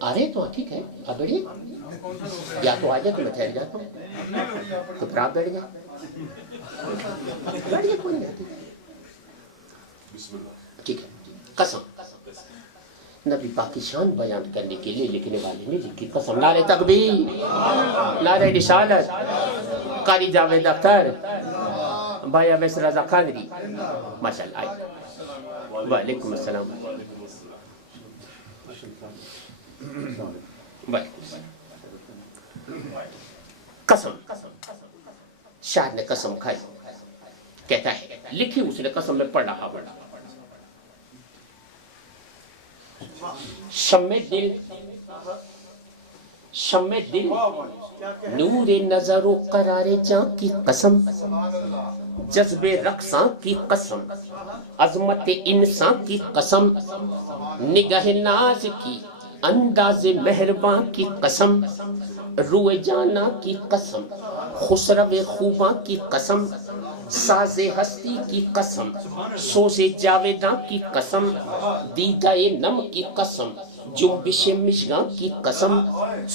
آ رہے تو ٹھیک ہے آپ بیٹھیے, یا تو آ جائے تو میں ٹھہر جاتا ہوں, تو پھر آپ بیٹھ جائیں, بیٹھیے کوئی نہیں, ٹھیک ہے. قسم نبی پاک کی شان بیان کرنے کے لیے لکھنے والے نے لکھی قسم. نعرہ تکبیر, نعرہ رسالت. قاری جاوید اختر, بھائی اویس رضا خانری, ماشاء اللہ آئے. وعلیکم السلام. قسم, شاعر نے قسم کھائی, کہتا ہے لکھی اس نے قسم میں پڑھ رہا بڑا. شم دل نور نظر و قرار جاں کی قسم, جذب رقصاں کی قسم, عظمت انسان کی قسم, نگاہ ناز کی انداز مہرباں کی قسم, روئے جانا کی قسم, خسرو خوباں کی قسم, ساز ہستی کی قسم, سوز جاویداں کی قسم, دیدہ نم کی قسم, جنبش مشگاں کی قسم,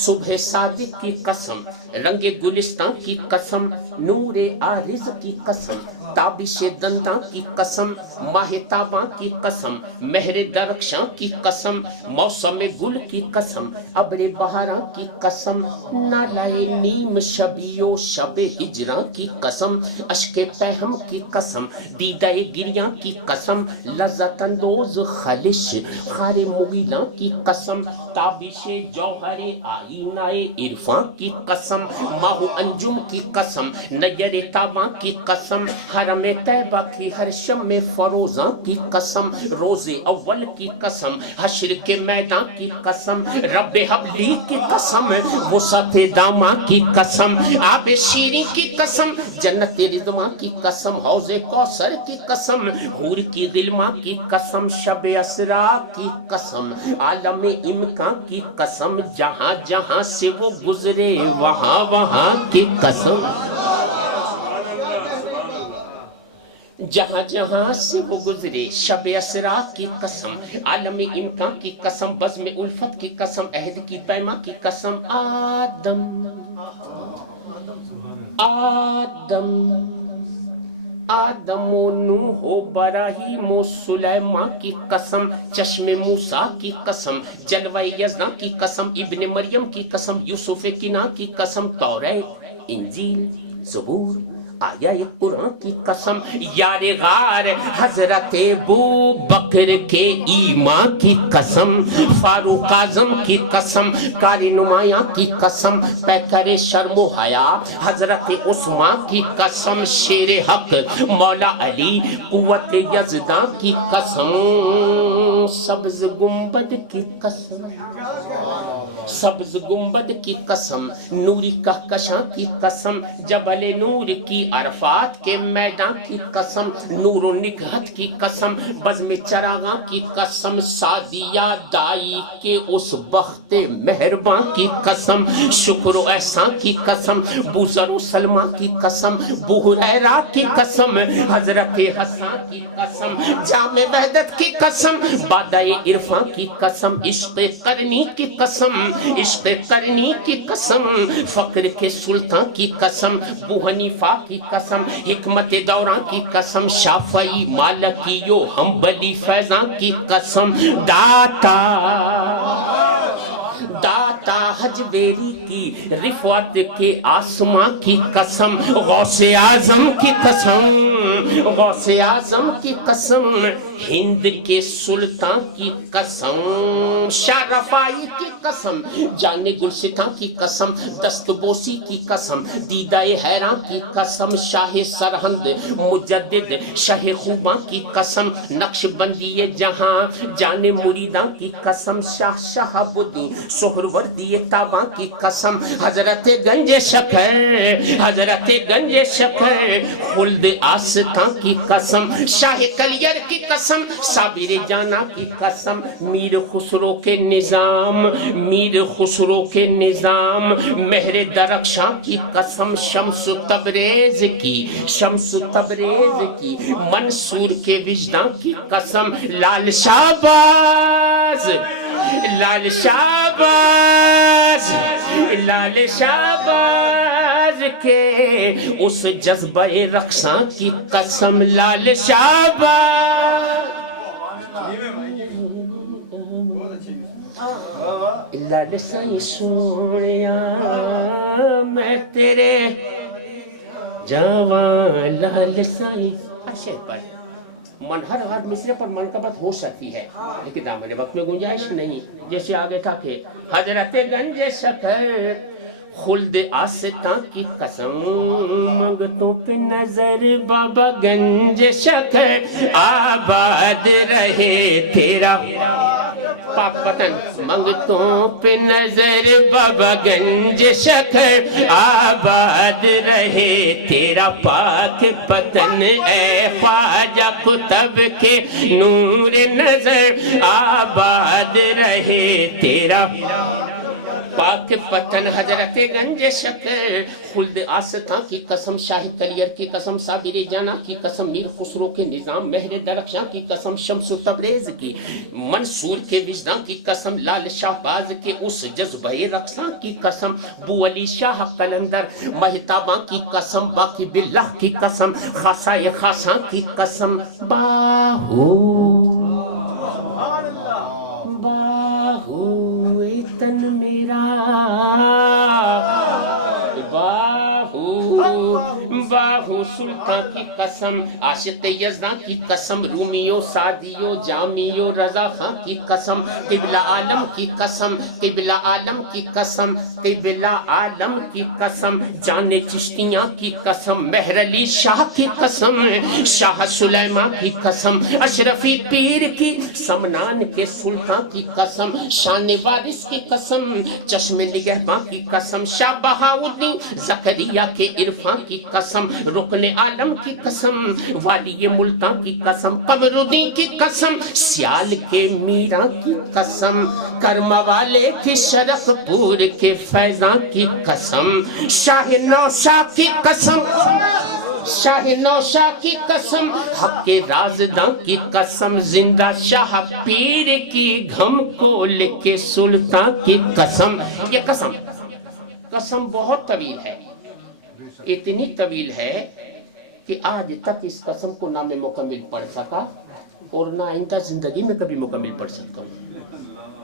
صبح صادق کی قسم, رنگ گلستان کی قسم, نور عارض کی قسم, تابش دنداں کی قسم, ماہ تاباں کی قسم, مہر درخشاں کی قسم, موسم گل کی قسم, ابر بہاراں کی قسم, نالائے نیم شبیو شب ہجراں کی قسم, اشک پہم کی قسم, دیدہ گریاں کی قسم, لذت اندوز خلش خار مغیلاں کی قسم, تابش جوہر آئینہ عرفاں کی قسم, ماہ انجم کی قسم, نیر تاباں کی قسم, حرم طیبہ کی ہر شم فروزاں کی قسم, روز اول کی قسم, حشر کے میدان کی قسم, رب حبلی کی قسم, وسعت داماں کی قسم, آب شیریں کی قسم, جنت رضوان کی قسم, حوض کوثر کی قسم, حور کی غلماں کی قسم, شب اسرا کی قسم, عالم امکان کی قسم, جہاں جہاں سے وہ گزرے وہاں وہاں کی قسم, جہاں جہاں سے وہ گزرے شب اسرا کی قسم, عالم امکان کی قسم, بزم الفت کی قسم, عہد کی پیما کی قسم, آدم و نوح و براہیم و سلیمان کی قسم, چشم موسیٰ کی قسم, جلوہ یزداں کی قسم, ابن مریم کی قسم, یوسف کنعان کی قسم, توریت, انجیل, زبور, آیا قرآن کی قسم, یار غار حضرت ابو بکر کے ایمان کی قسم, فاروق اعظم کی قسم, کار نمایاں کی قسم, پیکر شرم و حیا حضرت عثمان کی قسم, شیر حق مولا علی قوت یزداں کی قسم, سبز گنبد کی قسم, سبز گنبد کی قسم, نوری کہکشاں کی قسم, جبل نور کی عرفات کے میدان کی قسم, نور و نگہت کی قسم, بزم چراغاں کی قسم, سعدیہ دائی کے اس بخت مہربان کی قسم, شکر و احسان کی قسم, بوذر و سلمہ کی قسم, بو ہریرہ کی قسم, حضرت حسان کی قسم, جامع وحدت کی قسم, بادہ عرفان کی قسم, عشق قرنی کی قسم, عشق قرنی کی قسم, فقر کے سلطان کی قسم, بو حنیفہ کی قسم, حکمت دوران کی قسم, شافعی مالکی و حنبلی فیضان کی قسم, داتا حجویری کی رفعت کے آسمان کی قسم, غوث اعظم کی قسم, غوث اعظم کی قسم, ہند کے سلطان کی قسم, شاہ رفاعی کی قسم, جان گلستان کی قسم, دست بوسی کی قسم, دیدہ حیران کی قسم, شاہ سرہند مجدد شاہ خوبان کی قسم, نقش بندی جہاں جان مریدان کی قسم, شاہ شہاب الدین سہروردی تاباں کی قسم, حضرت گنج شکر, حضرت گنج شکر خلد آستان کی قسم, شاہ کلیر کی قسم, صابر جانا کی قسم, میر خسرو کے نظام, میر خسرو کے نظام, مہر درخشاں کی قسم, شمس تبریز کی, شمس تبریز کی, منصور کے وجدان کی قسم, لال شہباز لال شہباز، لال شہباز کے اس جذبہ رقصاں کی قسم، لال شہباز، لال سائیں سونیا میں تیرے جوان، لال سائیں۔ اچھے پر من ہر مصرے پر منقبت ہو سکتی ہے، لیکن دامن وقت میں گنجائش نہیں۔ جیسے آگے تھا کہ حضرت گنج شکر خلد آستاں کی قسم، منگتوں پہ نظر بابا گنج شکر، آباد رہے تیرا پاک وطن، منگتوں پہ نظر بابا گنج شکر، آباد رہے تیرا پاک وطن، اے خواجہ کتب کے نور نظر، آباد رہے تیرا پاک پتن، حضرت گنج شکر خلد آستاں کی قسم، شاہ کلیر کی قسم، صابر جانا کی قسم، میر خسرو کے نظام، مہر درخشاں کی قسم، شمس و تبریز کی، منصور کے وجدان کی قسم، لال شہباز کے اس جذبہ رقصاں کی قسم، بو علی شاہ قلندر مہتاباں کی قسم، باقی باللہ کی قسم، خاصائے خاصاں کی قسم، باہو باہو تن میرا، باہو باہو سلطان کی قسم، عاشق یزدان کی قسم، رومیو سعدیو جامیو رضا خان کی قسم، قبلہ عالم کی قسم، قبلہ عالم کی قسم، قبلہ عالم کی قسم، جان چشتیاں کی قسم، مہر علی شاہ کی قسم، شاہ سلیمان کی قسم، اشرفی پیر کی، سمنان کے سلطان کی قسم، شان وارث کی قسم، چشم نگہباں کی قسم، شاہ بہاؤالدین زکریا کے عرفان کی قسم، رکن عالم کی قسم، والی ملتان کی قسم، قمر الدین کی قسم، سیال کے میران کی قسم، کرم والے کی شرف پور کے فیضان کی قسم، شاہ نوشاہ کی قسم، شاہ نوشاہ کی قسم، حق کے رازداں کی قسم، زندہ شاہ پیر کی گھم کھول کے سلطان کی قسم۔ یہ قسم بہت طویل ہے، اتنی طویل ہے کہ آج تک اس قسم کو نہ میں مکمل پڑھ سکا اور نہ آئندہ زندگی میں کبھی مکمل پڑھ سکتا ہوں۔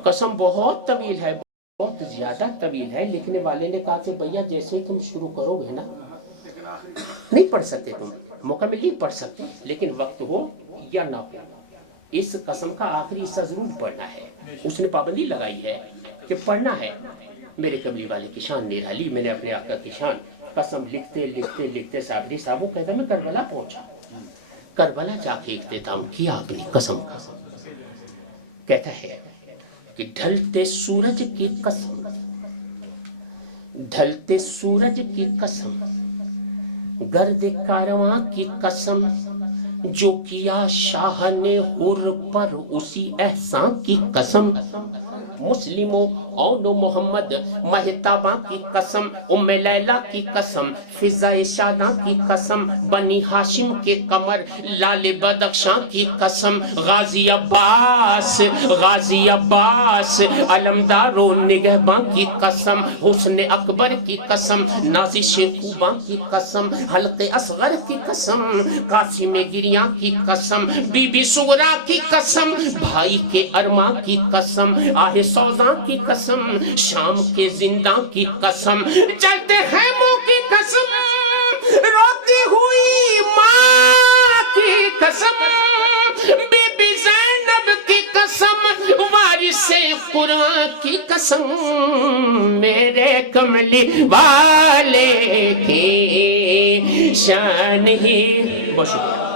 قسم بہت طویل ہے، بہت زیادہ طویل ہے۔ لکھنے والے نے کہا کہ بھیا جیسے تم شروع کرو گے نا، نہیں پڑھ سکتے، تم مکمل نہیں پڑھ سکتے، لیکن وقت ہو یا نہ ہو اس قسم کا آخری حصہ ضرور پڑھنا ہے۔ اس نے پابندی لگائی ہے کہ پڑھنا ہے۔ میرے قبلی والے کی شان نرالی، میں نے اپنے آقا کی شان قسم لکھتے لکھتے لکھتے صابری صاحب وہ کہتا میں کربلا پہنچا، کربلا جا کے اختتام کیا اپنی قسم کا۔ کہتا ہے کہ ڈھلتے سورج کی قسم، ڈھلتے سورج کی قسم، گرد کارواں کی قسم، جو کیا شاہ نے حر پر اسی احسان کی قسم، مسلم و اون و محمد مہتاباں کی قسم، ام لیلہ کی قسم، فضائے شاداں کی قسم، بنی ہاشم کے قمر لال بدخشاں کی قسم، غازی عباس علمدار و نگہباں کی قسم، حسن اکبر کی قسم، نازش خوباں کی قسم، حلق اصغر کی قسم، قاسم گریاں کی قسم، بی بی صغرا کی قسم، بھائی کے ارماں کی قسم، آہ سوزاں کی قسم، شام کے زنداں کی قسم، جلتے خیموں کی قسم، روتی ہوئی ماں کی قسم، بی بی زینب کی قسم، وارث قرآن کی قسم، میرے کملی والے کی شان ہی۔ بہت شکریہ۔